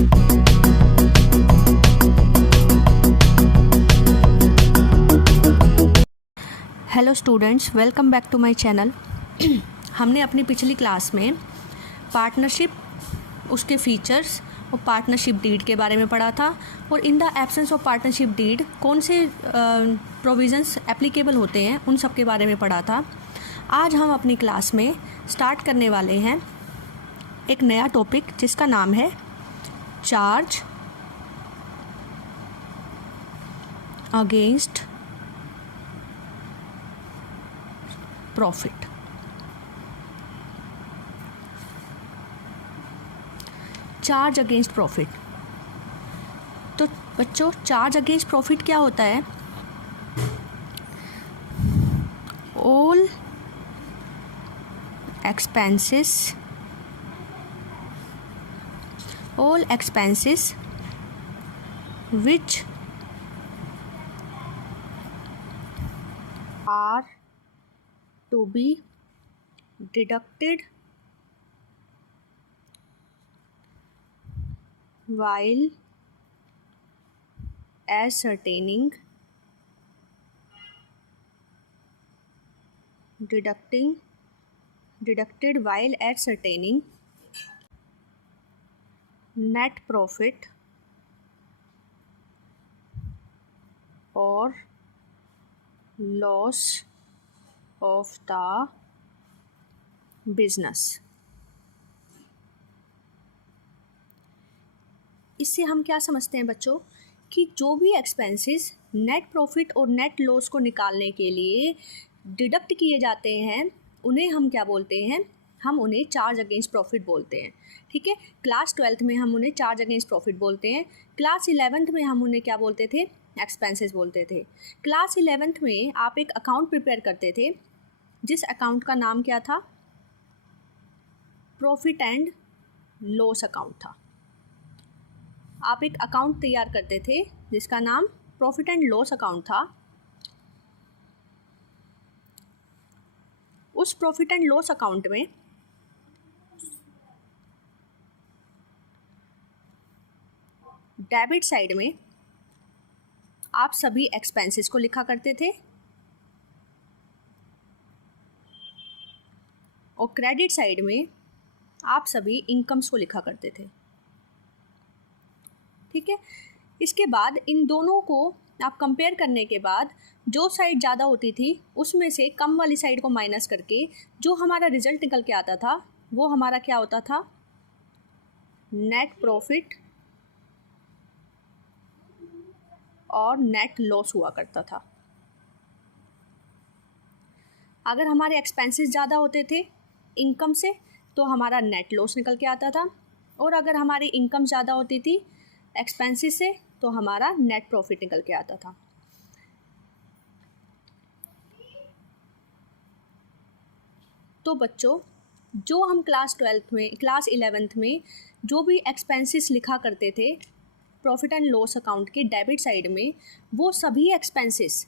Hello students, welcome back to my channel. हमने अपनी पिछली क्लास में पार्टनरशिप, उसके फीचर्स और पार्टनरशिप डीड के बारे में पढ़ा था और in the absence of partnership deed कौन से प्रोविज़न्स एप्लीकेबल होते हैं उन सब के बारे में पढ़ा था। आज हम अपनी क्लास में स्टार्ट करने वाले हैं एक नया टॉपिक जिसका नाम है charge against profit. Charge against profit. तो बच्चों, चार्ज अगेंस्ट प्रॉफिट क्या होता है? All expenses which are to be deducted while ascertaining deducted while ascertaining net profit or loss of the business। इससे हम क्या समझते हैं बच्चों कि जो भी एक्सपेंसेस नेट प्रॉफिट और नेट लॉस को निकालने के लिए डिडक्ट किए जाते हैं उन्हें हम क्या बोलते हैं? हम उन्हें चार्ज अगेंस्ट प्रॉफिट बोलते हैं। ठीक है, क्लास 12th में हम उन्हें चार्ज अगेंस्ट प्रॉफिट बोलते हैं। क्लास 11th में हम उन्हें क्या बोलते थे? एक्सपेंसेस बोलते थे। क्लास 11th में आप एक अकाउंट प्रिपेयर करते थे जिस अकाउंट का नाम क्या था? प्रॉफिट एंड लॉस अकाउंट था। आप एक अकाउंट तैयार करते थे जिसका नाम प्रॉफिट एंड लॉस अकाउंट था। उस प्रॉफिट एंड लॉस अकाउंट में डेबिट साइड में आप सभी एक्सपेंसेस को लिखा करते थे और क्रेडिट साइड में आप सभी इनकम्स को लिखा करते थे। ठीक है, इसके बाद इन दोनों को आप कंपेयर करने के बाद जो साइड ज़्यादा होती थी उसमें से कम वाली साइड को माइनस करके जो हमारा रिजल्ट निकल के आता था वो हमारा क्या होता था? नेट प्रॉफिट और नेट लॉस हुआ करता था। अगर हमारे एक्सपेंसेस ज़्यादा होते थे इनकम से तो हमारा नेट लॉस निकल के आता था, और अगर हमारी इनकम ज़्यादा होती थी एक्सपेंसेस से तो हमारा नेट प्रॉफिट निकल के आता था। तो बच्चों, जो हम क्लास 11th में जो भी एक्सपेंसेस लिखा करते थे प्रॉफिट एंड लॉस अकाउंट के डेबिट साइड में, वो सभी एक्सपेंसेस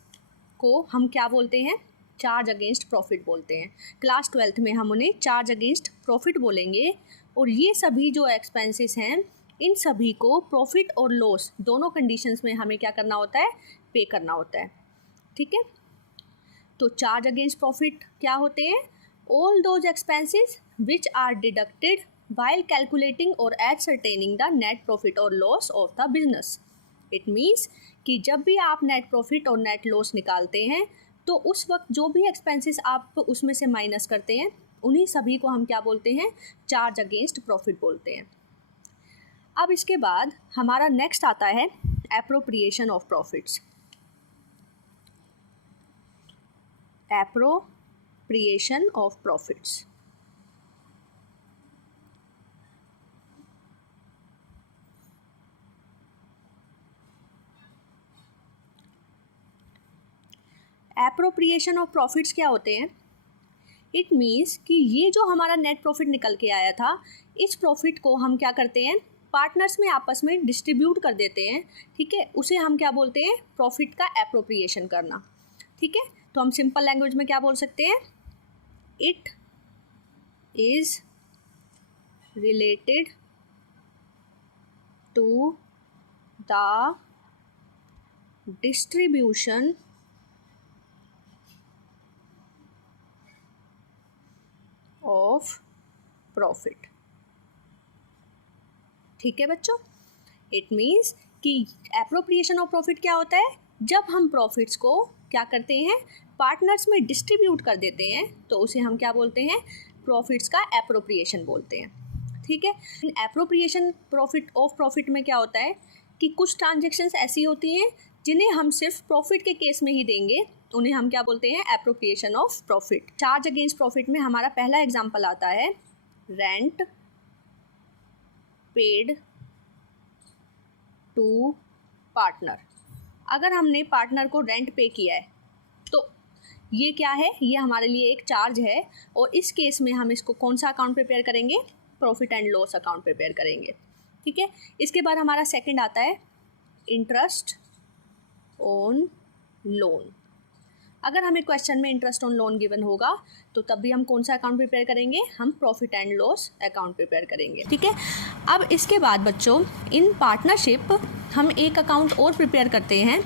को हम क्या बोलते हैं? चार्ज अगेंस्ट प्रॉफिट बोलते हैं। क्लास 12th में हम उन्हें चार्ज अगेंस्ट प्रॉफिट बोलेंगे, और ये सभी जो एक्सपेंसेस हैं इन सभी को प्रॉफिट और लॉस दोनों कंडीशंस में हमें क्या करना होता है? पे करना होता है। ठीक है, तो चार्ज अगेंस्ट प्रॉफिट क्या होते हैं? All those expenses which are deducted while calculating or ascertaining the net profit or loss of the business। It means कि जब भी आप नेट प्रॉफिट और नेट लॉस निकालते हैं तो उस वक्त जो भी एक्सपेंसेस आप उसमें से माइनस करते हैं उन्हीं सभी को हम क्या बोलते हैं? चार्ज अगेंस्ट प्रॉफिट बोलते हैं। अब इसके बाद हमारा नेक्स्ट आता है appropriation of profits. Appropriation of profits. Appropriation of profits क्या होते हैं? इट मीन्स कि ये जो हमारा नेट प्रॉफिट निकल के आया था इस प्रॉफिट को हम क्या करते हैं? पार्टनर्स में आपस में डिस्ट्रीब्यूट कर देते हैं। ठीक है, उसे हम क्या बोलते हैं? प्रॉफिट का एप्रोप्रिएशन करना। ठीक है, तो हम सिंपल लैंग्वेज में क्या बोल सकते हैं? It is related to the distribution of profit। ठीक है बच्चों, इट मीन्स कि एप्रोप्रिएशन ऑफ प्रॉफिट क्या होता है, जब हम प्रॉफिट्स को क्या करते हैं, पार्टनर्स में डिस्ट्रीब्यूट कर देते हैं, तो उसे हम क्या बोलते हैं, प्रॉफिट्स का एप्रोप्रिएशन बोलते हैं। ठीक है, एप्रोप्रिएशन प्रॉफिट में क्या होता है कि कुछ ट्रांजेक्शन्स ऐसी होती हैं जिन्हें हम सिर्फ प्रॉफिट के केस में ही देंगे, उन्हें हम क्या बोलते हैं, appropriation of profit. Charge against profit में हमारा पहला एग्जांपल आता है रेंट पेड टू पार्टनर। अगर हमने पार्टनर को रेंट पे किया है तो ये क्या है, ये हमारे लिए एक चार्ज है, और इस केस में हम इसको कौन सा अकाउंट प्रिपेयर करेंगे, profit and loss account prepare करेंगे। ठीक है, इसके बाद हमारा सेकंड आता है इंटरेस्ट ऑन लोन। अगर हमें क्वेश्चन में इंटरेस्ट ऑन लोन गिवन होगा तो तब भी हम कौन सा अकाउंट प्रिपेयर करेंगे, हम profit and loss account prepare करेंगे। ठीक है, अब इसके बाद बच्चों इन पार्टनरशिप हम एक अकाउंट और प्रिपेयर करते हैं।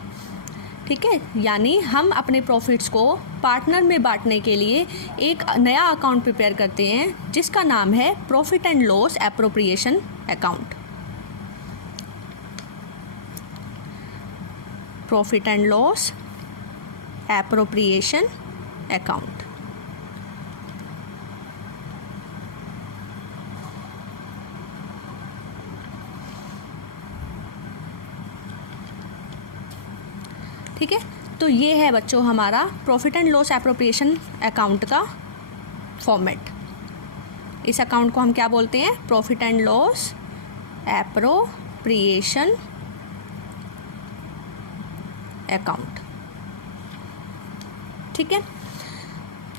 ठीक है, यानी हम अपने प्रॉफिट्स को पार्टनर में बांटने के लिए एक नया अकाउंट प्रिपेयर करते हैं जिसका नाम है profit and loss appropriation account. Profit and loss appropriation account. ठीक है, तो ये है बच्चों हमारा profit and loss appropriation account का फॉर्मेट। इस अकाउंट को हम क्या बोलते हैं, profit and loss appropriation account. ठीक है,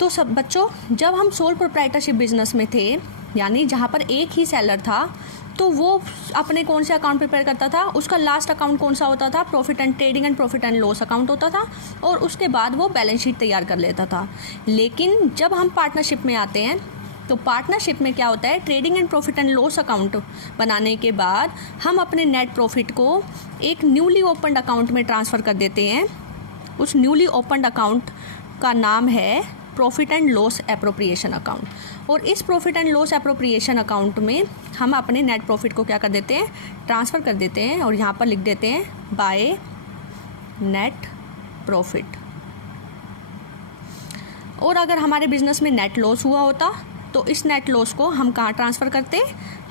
तो सब बच्चों जब हम सोल प्रोप्राइटरशिप बिजनेस में थे, यानी जहाँ पर एक ही सेलर था, तो वो अपने कौन से अकाउंट प्रिपेयर करता था, उसका लास्ट अकाउंट कौन सा होता था, profit and trading and profit and loss account होता था, और उसके बाद वो बैलेंस शीट तैयार कर लेता था। लेकिन जब हम पार्टनरशिप में आते हैं तो पार्टनरशिप में क्या होता है, trading and profit and loss account बनाने के बाद हम अपने नेट प्रॉफिट को एक न्यूली ओपनड अकाउंट में ट्रांसफ़र कर देते हैं। उस न्यूली ओपनड अकाउंट का नाम है profit and loss appropriation account, और इस profit and loss appropriation account में हम अपने नेट प्रॉफिट को क्या कर देते हैं, ट्रांसफ़र कर देते हैं, और यहाँ पर लिख देते हैं बाय नेट प्रॉफिट। और अगर हमारे बिजनेस में नेट लॉस हुआ होता तो इस नेट लॉस को हम कहाँ ट्रांसफ़र करते,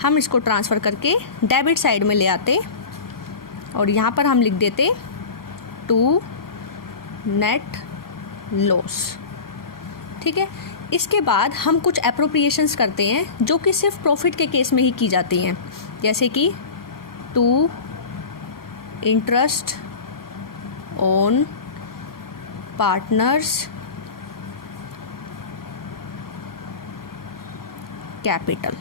हम इसको ट्रांसफ़र करके डेबिट साइड में ले आते, और यहाँ पर हम लिख देते टू नेट लॉस। ठीक है, इसके बाद हम कुछ एप्रोप्रिएशंस करते हैं जो कि सिर्फ प्रॉफिट के केस में ही की जाती हैं, जैसे कि to interest on partners capital.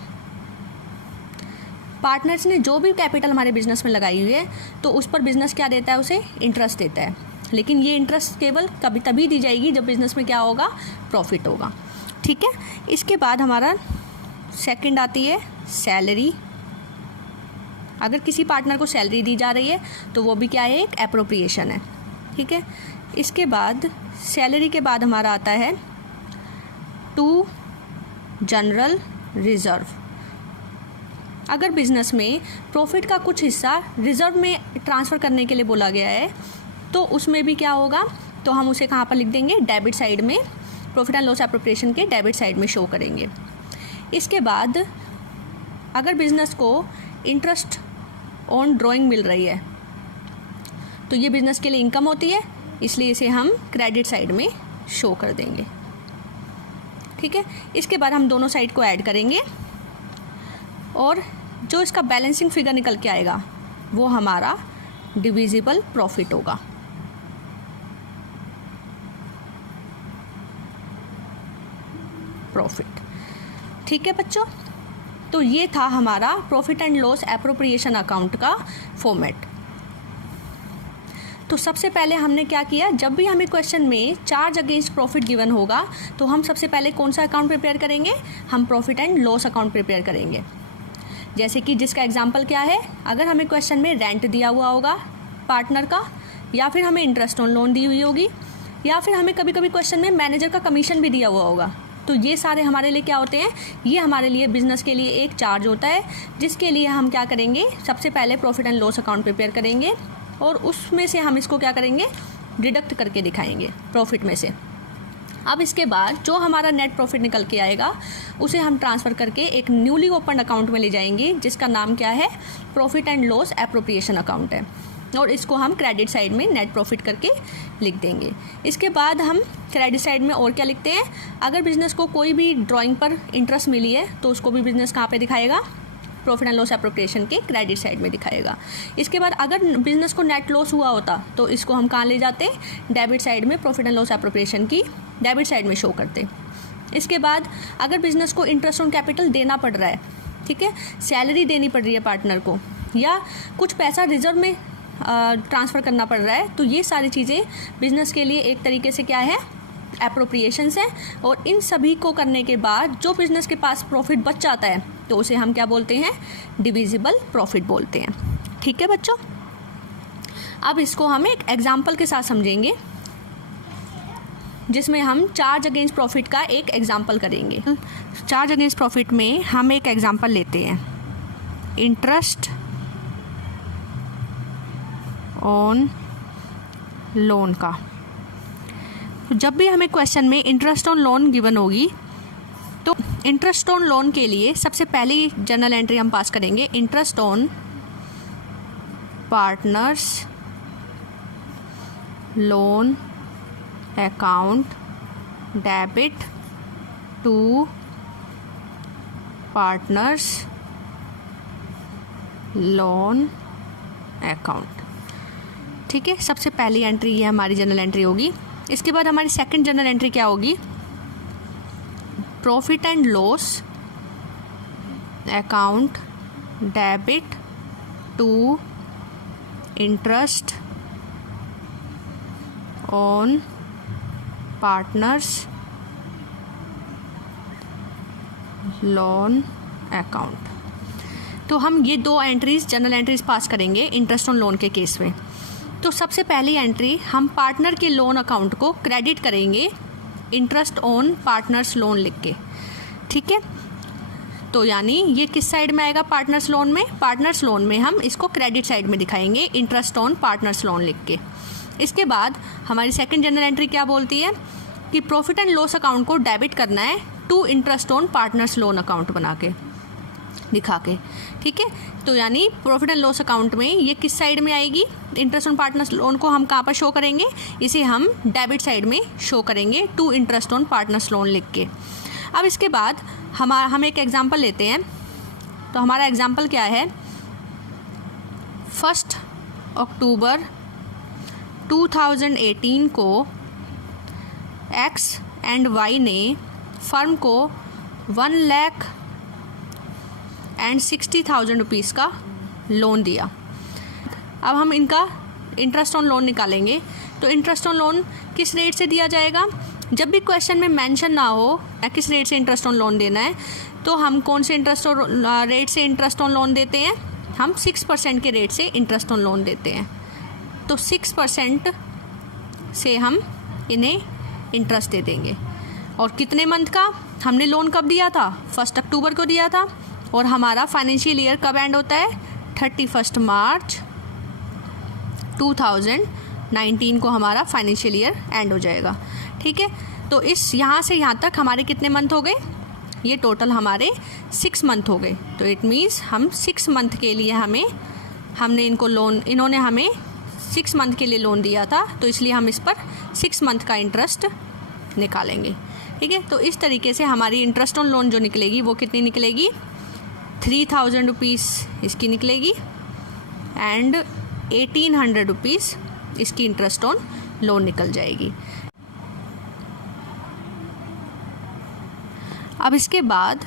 Partners ने जो भी कैपिटल हमारे बिजनेस में लगाई हुई है तो उस पर बिजनेस क्या देता है, उसे इंटरेस्ट देता है, लेकिन ये इंटरेस्ट केवल कभी तभी दी जाएगी जब बिजनेस में क्या होगा, प्रॉफिट होगा। ठीक है, इसके बाद हमारा सेकंड आती है सैलरी। अगर किसी पार्टनर को सैलरी दी जा रही है तो वो भी क्या है, एक एप्रोप्रिएशन है। ठीक है, इसके बाद सैलरी के बाद हमारा आता है टू जनरल रिज़र्व। अगर बिजनेस में प्रॉफिट का कुछ हिस्सा रिज़र्व में ट्रांसफ़र करने के लिए बोला गया है तो उसमें भी क्या होगा, तो हम उसे कहाँ पर लिख देंगे, डेबिट साइड में, प्रॉफिट एंड लॉस एप्रोप्रिएशन के डेबिट साइड में शो करेंगे। इसके बाद अगर बिज़नेस को इंटरेस्ट ऑन ड्राइंग मिल रही है तो ये बिज़नेस के लिए इनकम होती है, इसलिए इसे हम क्रेडिट साइड में शो कर देंगे। ठीक है, इसके बाद हम दोनों साइड को ऐड करेंगे और जो इसका बैलेंसिंग फिगर निकल के आएगा वो हमारा डिविजिबल प्रॉफिट होगा। प्रॉफिट। ठीक है बच्चों, तो ये था हमारा profit and loss appropriation account का फॉर्मेट। तो सबसे पहले हमने क्या किया, जब भी हमें क्वेश्चन में चार्ज अगेंस्ट प्रॉफिट गिवन होगा तो हम सबसे पहले कौन सा अकाउंट प्रिपेयर करेंगे, हम profit and loss account prepare करेंगे। जैसे कि जिसका एग्जांपल क्या है, अगर हमें क्वेश्चन में रेंट दिया हुआ होगा पार्टनर का, या फिर हमें इंटरेस्ट ऑन लोन दी हुई होगी, या फिर हमें कभी कभी क्वेश्चन में मैनेजर का कमीशन भी दिया हुआ होगा, तो ये सारे हमारे लिए क्या होते हैं, ये हमारे लिए बिजनेस के लिए एक चार्ज होता है, जिसके लिए हम क्या करेंगे, सबसे पहले profit and loss account prepare करेंगे और उसमें से हम इसको क्या करेंगे, डिडक्ट करके दिखाएंगे प्रॉफिट में से। अब इसके बाद जो हमारा नेट प्रॉफिट निकल के आएगा उसे हम ट्रांसफ़र करके एक न्यूली ओपन अकाउंट में ले जाएंगे, जिसका नाम क्या है, profit and loss appropriation account है, और इसको हम क्रेडिट साइड में नेट प्रॉफिट करके लिख देंगे। इसके बाद हम क्रेडिट साइड में और क्या लिखते हैं, अगर बिज़नेस को कोई भी ड्राइंग पर इंटरेस्ट मिली है तो उसको भी बिज़नेस कहाँ पे दिखाएगा, प्रॉफिट एंड लॉस एप्रोप्रिएशन के क्रेडिट साइड में दिखाएगा। इसके बाद अगर बिज़नेस को नेट लॉस हुआ होता तो इसको हम कहाँ ले जाते, डेबिट साइड में प्रॉफिट एंड लॉस एप्रोप्रिएशन की डेबिट साइड में शो करते। इसके बाद अगर बिज़नेस को इंटरेस्ट ऑन कैपिटल देना पड़ रहा है, ठीक है, सैलरी देनी पड़ रही है पार्टनर को, या कुछ पैसा रिजर्व में ट्रांसफ़र करना पड़ रहा है, तो ये सारी चीज़ें बिज़नेस के लिए एक तरीके से क्या है, एप्रोप्रिएशंस हैं। और इन सभी को करने के बाद जो बिज़नेस के पास प्रॉफिट बच जाता है तो उसे हम क्या बोलते हैं, डिविजिबल प्रॉफिट बोलते हैं। ठीक है बच्चों, अब इसको हम एक एग्जाम्पल के साथ समझेंगे, जिसमें हम चार्ज अगेंस्ट प्रॉफिट का एक एग्जाम्पल करेंगे। चार्ज अगेंस्ट प्रॉफिट में हम एक एग्जाम्पल लेते हैं, इंटरेस्ट ऑन लोन का। तो जब भी हमें क्वेश्चन में इंटरेस्ट ऑन लोन गिवन होगी तो इंटरेस्ट ऑन लोन के लिए सबसे पहली जर्नल एंट्री हम पास करेंगे, interest on partners loan account debit to partners loan account. ठीक है, सबसे पहली एंट्री ये हमारी जनरल एंट्री होगी। इसके बाद हमारी सेकंड जनरल एंट्री क्या होगी, profit and loss account debit to interest on partners loan account. तो हम ये दो एंट्रीज जनरल एंट्रीज पास करेंगे इंटरेस्ट ऑन लोन के केस में। तो सबसे पहली एंट्री हम पार्टनर के लोन अकाउंट को क्रेडिट करेंगे इंटरेस्ट ऑन पार्टनर्स लोन लिख के। ठीक है, तो यानी ये किस साइड में आएगा, पार्टनर्स लोन में, पार्टनर्स लोन में हम इसको क्रेडिट साइड में दिखाएंगे इंटरेस्ट ऑन पार्टनर्स लोन लिख के। इसके बाद हमारी सेकंड जनरल एंट्री क्या बोलती है कि प्रॉफिट एंड लॉस अकाउंट को डेबिट करना है to interest on partners loan account बना के दिखा के। ठीक है, तो यानी प्रॉफिट एंड लॉस अकाउंट में ये किस साइड में आएगी, इंटरेस्ट ऑन पार्टनर्स लोन को हम कहाँ पर शो करेंगे, इसे हम डेबिट साइड में शो करेंगे to interest on partners loan लिख के। अब इसके बाद हम एक एग्जांपल लेते हैं। तो हमारा एग्जांपल क्या है, 1 अक्टूबर 2018 को एक्स एंड वाई ने फर्म को 1,60,000 रुपीज़ का लोन दिया। अब हम इनका इंटरेस्ट ऑन लोन निकालेंगे। तो इंटरेस्ट ऑन लोन किस रेट से दिया जाएगा, जब भी क्वेश्चन में मेंशन ना हो किस रेट से इंटरेस्ट ऑन लोन देना है, तो हम कौन से इंटरेस्ट रेट से इंटरेस्ट ऑन लोन देते हैं, हम 6% के रेट से इंटरेस्ट ऑन लोन देते हैं। तो 6% से हम इन्हें इंटरेस्ट दे देंगे। और कितने मंथ का, हमने लोन कब दिया था, 1 अक्टूबर को दिया था, और हमारा फाइनेंशियल ईयर कब एंड होता है, 31 मार्च 2019 को हमारा फाइनेंशियल ईयर एंड हो जाएगा। ठीक है, तो इस यहाँ से यहाँ तक हमारे कितने मंथ हो गए, ये टोटल हमारे 6 मंथ हो गए। तो इट मीन्स हम 6 मंथ के लिए हमने इनको लोन, इन्होंने हमें 6 मंथ के लिए लोन दिया था, तो इसलिए हम इस पर 6 मंथ का इंटरेस्ट निकालेंगे। ठीक है, तो इस तरीके से हमारी इंटरेस्ट ऑन लोन जो निकलेगी वो कितनी निकलेगी, 3,000 रुपीज़ इसकी निकलेगी एंड 1,800 रुपीज़ इसकी इंटरेस्ट ऑन लोन निकल जाएगी। अब इसके बाद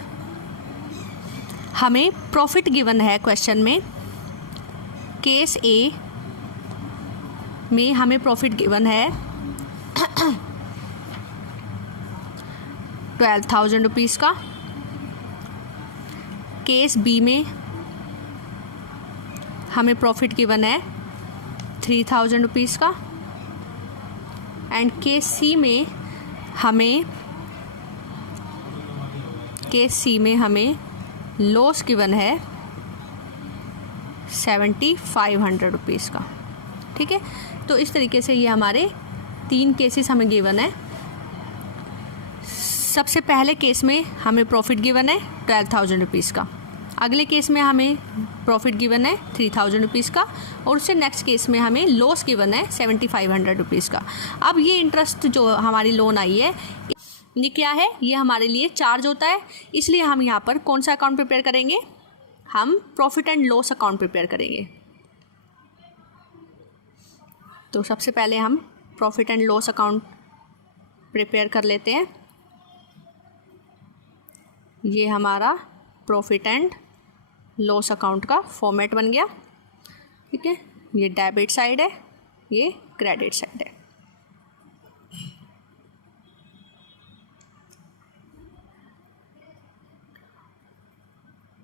हमें प्रॉफिट गिवन है क्वेश्चन में, केस ए में हमें प्रॉफिट गिवन है 12,000 रुपीज़ का, केस बी में हमें प्रॉफिट गिवन है 3000 रुपीज़ का, एंड केस सी में हमें लॉस गिवन है 7500 रुपीज़ का। ठीक है, तो इस तरीके से ये हमारे 3 केसेस हमें गिवन है। सबसे पहले केस में हमें प्रॉफिट गिवन है 12,000 रुपीज़ का, अगले केस में हमें प्रॉफिट गिवन है 3000 रुपीज़ का, और उससे नेक्स्ट केस में हमें लॉस गिवन है 7500 रुपीज़ का। अब ये इंटरेस्ट जो हमारी लोन आई है ये क्या है, ये हमारे लिए चार्ज होता है, इसलिए हम यहाँ पर कौन सा अकाउंट प्रिपेयर करेंगे, हम profit and loss account prepare करेंगे। तो सबसे पहले हम profit and loss account prepare कर लेते हैं। ये हमारा प्रॉफिट एंड लॉस अकाउंट का फॉर्मेट बन गया। ठीक है, ये डेबिट साइड है, ये क्रेडिट साइड है।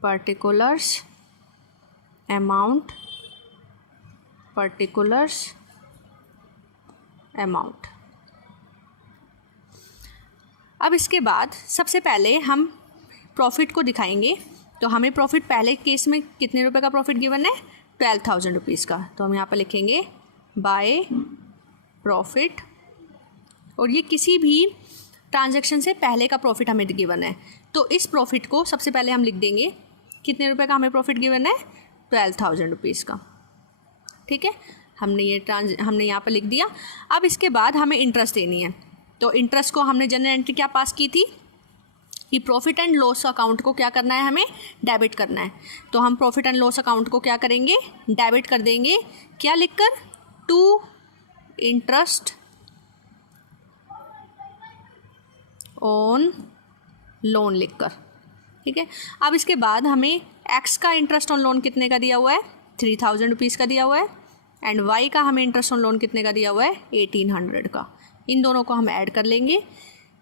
Particulars amount, particulars amount. अब इसके बाद सबसे पहले हम प्रॉफिट को दिखाएंगे। तो हमें प्रॉफिट पहले केस में कितने रुपए का प्रॉफिट गिवन है, 12,000 रुपीज़ का। तो हम यहाँ पर लिखेंगे बाय प्रॉफिट, और ये किसी भी ट्रांजैक्शन से पहले का प्रॉफिट हमें गिवन है। तो इस प्रॉफिट को सबसे पहले हम लिख देंगे, कितने रुपए का हमें प्रॉफिट गिवन है, 12,000 रुपीज़ का। ठीक है, हमने यहाँ पर लिख दिया। अब इसके बाद हमें इंटरेस्ट देनी है। तो इंटरेस्ट को हमने जनरल एंट्री क्या पास की थी कि प्रॉफिट एंड लॉस अकाउंट को क्या करना है, हमें डेबिट करना है। तो हम प्रॉफिट एंड लॉस अकाउंट को क्या करेंगे, डेबिट कर देंगे। क्या लिखकर, टू इंटरेस्ट ऑन लोन लिखकर। ठीक है, अब इसके बाद हमें एक्स का इंटरेस्ट ऑन लोन कितने का दिया हुआ है, 3000 रुपीज़ का दिया हुआ है, एंड वाई का हमें इंटरेस्ट ऑन लोन कितने का दिया हुआ है, 1800 का। इन दोनों को हम ऐड कर लेंगे।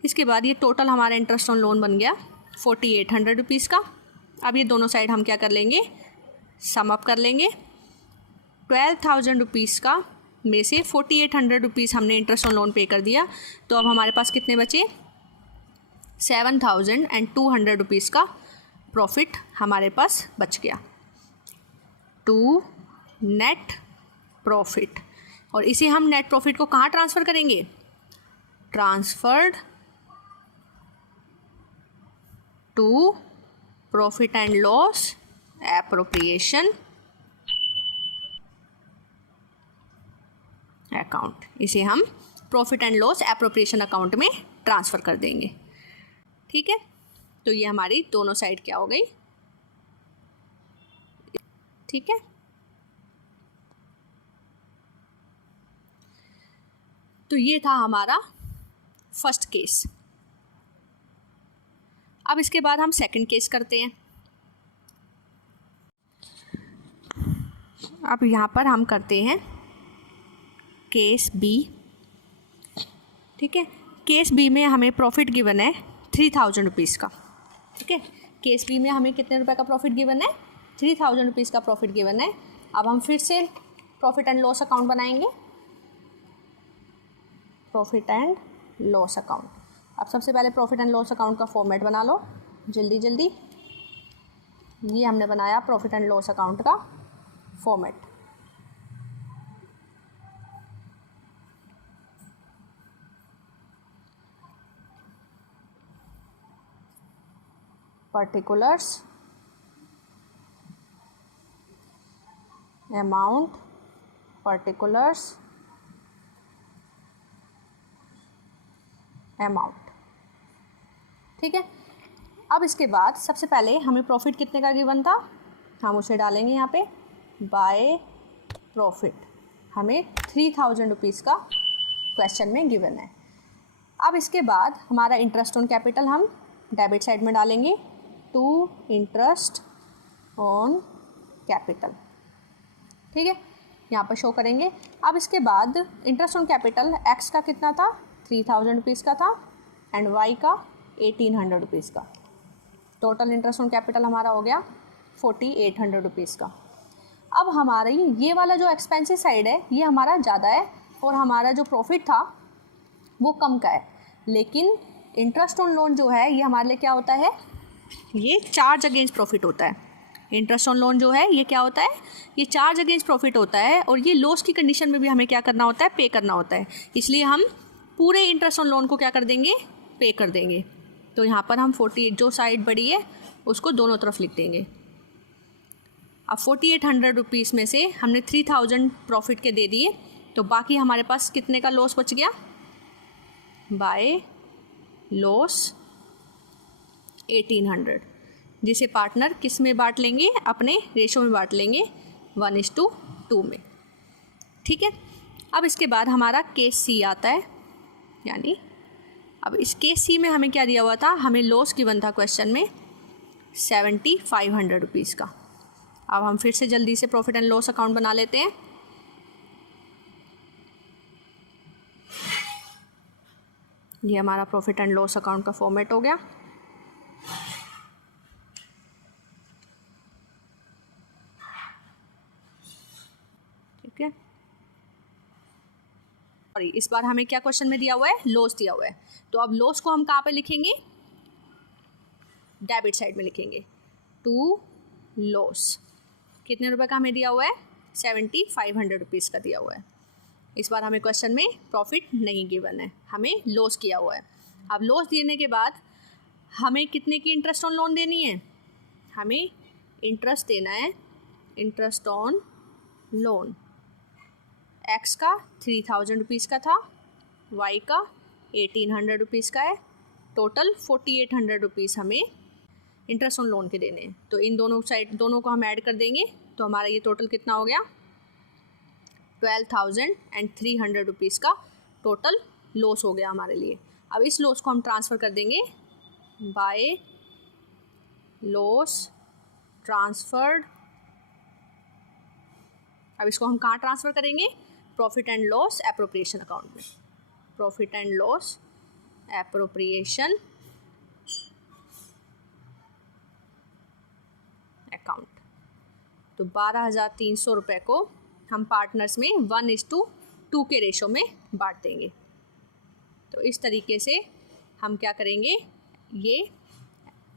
इसके बाद ये टोटल हमारा इंटरेस्ट ऑन लोन बन गया 4800 रुपीज़ का। अब ये दोनों साइड हम क्या कर लेंगे, सम अप कर लेंगे। 12,000 रुपीज़ का में से 4800 रुपीज़ हमने इंटरेस्ट ऑन लोन पे कर दिया। तो अब हमारे पास कितने बचे, 7,200 रुपीज़ का प्रॉफिट हमारे पास बच गया, टू नेट प्रॉफिट। और इसे हम नेट प्रॉफिट को कहाँ ट्रांसफ़र करेंगे, transferred to profit and loss appropriation account. इसे हम profit and loss appropriation account में ट्रांसफ़र कर देंगे। ठीक है, तो ये हमारी दोनों साइड क्या हो गई। ठीक है, तो ये था हमारा फर्स्ट केस। अब इसके बाद हम सेकंड केस करते हैं। अब यहाँ पर हम करते हैं केस बी। ठीक है, केस बी में हमें प्रॉफिट गिवन है 3000 रुपीज़ का। ठीक है, केस बी में हमें कितने रुपए का प्रॉफिट गिवन है, 3000 रुपीज़ का प्रॉफिट गिवन है। अब हम फिर से प्रॉफिट एंड लॉस अकाउंट बनाएंगे, प्रॉफिट एंड लॉस अकाउंट। अब सबसे पहले प्रॉफिट एंड लॉस अकाउंट का फॉर्मेट बना लो जल्दी जल्दी। ये हमने बनाया प्रॉफिट एंड लॉस अकाउंट का format. Particulars amount, particulars amount. ठीक है, अब इसके बाद सबसे पहले हमें प्रॉफिट कितने का गिवन था, हम उसे डालेंगे यहाँ पे बाय प्रॉफिट। हमें 3000 रुपीज़ का क्वेश्चन में गिवन है। अब इसके बाद हमारा इंटरेस्ट ऑन कैपिटल हम डेबिट साइड में डालेंगे, टू इंटरेस्ट ऑन कैपिटल। ठीक है, यहाँ पर शो करेंगे। अब इसके बाद इंटरेस्ट ऑन कैपिटल एक्स का कितना था, 3000 रुपीज़ का था, एंड वाई का 1800 रुपीज़ का। टोटल इंटरेस्ट ऑन कैपिटल हमारा हो गया 4800 रुपीज़ का। अब हमारी ये वाला जो एक्सपेंसिव साइड है ये हमारा ज़्यादा है और हमारा जो प्रॉफिट था वो कम का है, लेकिन इंटरेस्ट ऑन लोन जो है ये हमारे लिए क्या होता है, ये चार्ज अगेंस्ट प्रॉफिट होता है। इंटरेस्ट ऑन लोन जो है ये क्या होता है, ये चार्ज अगेंस्ट प्रॉफिट होता है और ये लॉस की कंडीशन में भी हमें क्या करना होता है, पे करना होता है। इसलिए हम पूरे इंटरेस्ट ऑन लोन को क्या कर देंगे, पे कर देंगे। तो यहाँ पर हम 48 जो साइड बड़ी है उसको दोनों तरफ लिख देंगे। अब 4800 रुपीज़ में से हमने 3000 प्रॉफिट के दे दिए, तो बाकी हमारे पास कितने का लॉस बच गया, बाय लॉस 1800, जिसे पार्टनर किस में बांट लेंगे, अपने रेशो में बांट लेंगे 1:2 में। ठीक है। अब इसके बाद हमारा केस सी आता है, यानी अब इस केस सी में हमें क्या दिया हुआ था, हमें लॉस गिवन था क्वेश्चन में 7500 रुपीज़ का। अब हम फिर से जल्दी से प्रॉफिट एंड लॉस अकाउंट बना लेते हैं। ये हमारा प्रॉफिट एंड लॉस अकाउंट का फॉर्मेट हो गया। ठीक है। और इस बार हमें क्या क्वेश्चन में दिया हुआ है, लॉस दिया हुआ है। तो अब लॉस को हम कहाँ पे लिखेंगे, डेबिट साइड में लिखेंगे। टू लॉस कितने रुपए का हमें दिया हुआ है, 7500 रुपीज़ का दिया हुआ है। इस बार हमें क्वेश्चन में प्रॉफिट नहीं गिवन है, हमें लॉस किया हुआ है। अब लॉस देने के बाद हमें कितने की इंटरेस्ट ऑन लोन देनी है, हमें इंटरेस्ट देना है, इंटरेस्ट ऑन लोन एक्स का 3000 रुपीज़ का था, वाई का 1800 रुपीज़ का है, टोटल 4800 रुपीज़ हमें इंटरेस्ट ऑन लोन के देने हैं। तो इन दोनों दोनों को हम ऐड कर देंगे, तो हमारा ये टोटल कितना हो गया, 12,300 रुपीज़ का टोटल लॉस हो गया हमारे लिए। अब इस लॉस को हम ट्रांसफ़र कर देंगे बाय लॉस ट्रांसफर्ड। अब इसको हम कहाँ ट्रांसफ़र करेंगे, profit and loss appropriation account में, profit and loss appropriation account. तो 12,300 रुपये को हम पार्टनर्स में 1:2 के रेशो में बांट देंगे। तो इस तरीके से हम क्या करेंगे, ये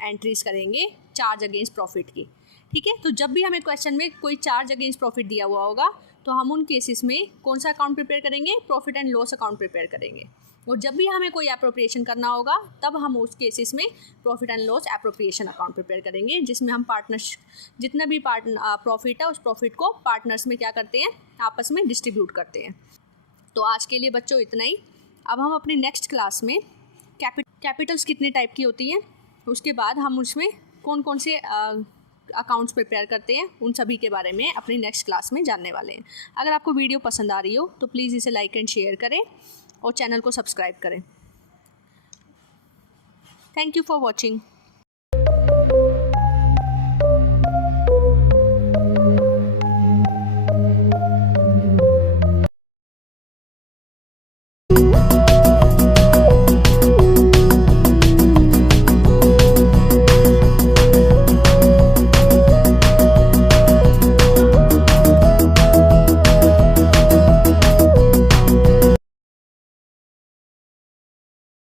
एंट्रीज करेंगे चार्ज अगेंस्ट प्रॉफिट की। ठीक है। तो जब भी हमें क्वेश्चन में कोई चार्ज अगेंस्ट प्रॉफिट दिया हुआ होगा तो हम उन केसेस में कौन सा अकाउंट प्रिपेयर करेंगे, profit and loss account prepare करेंगे। और जब भी हमें कोई एप्रोप्रिएशन करना होगा तब हम उस केसेस में profit and loss appropriation account prepare करेंगे, जिसमें हम पार्टनर्स जितना भी प्रॉफिट है उस प्रॉफिट को पार्टनर्स में क्या करते हैं, आपस में डिस्ट्रीब्यूट करते हैं। तो आज के लिए बच्चों इतना ही। अब हम अपनी नेक्स्ट क्लास में कैपिटल्स कितने टाइप की होती हैं, उसके बाद हम उसमें कौन कौन से अकाउंट्स प्रिपेयर करते हैं, उन सभी के बारे में अपनी नेक्स्ट क्लास में जानने वाले हैं। अगर आपको वीडियो पसंद आ रही हो तो प्लीज़ इसे लाइक एंड शेयर करें और चैनल को सब्सक्राइब करें। Thank you for watching.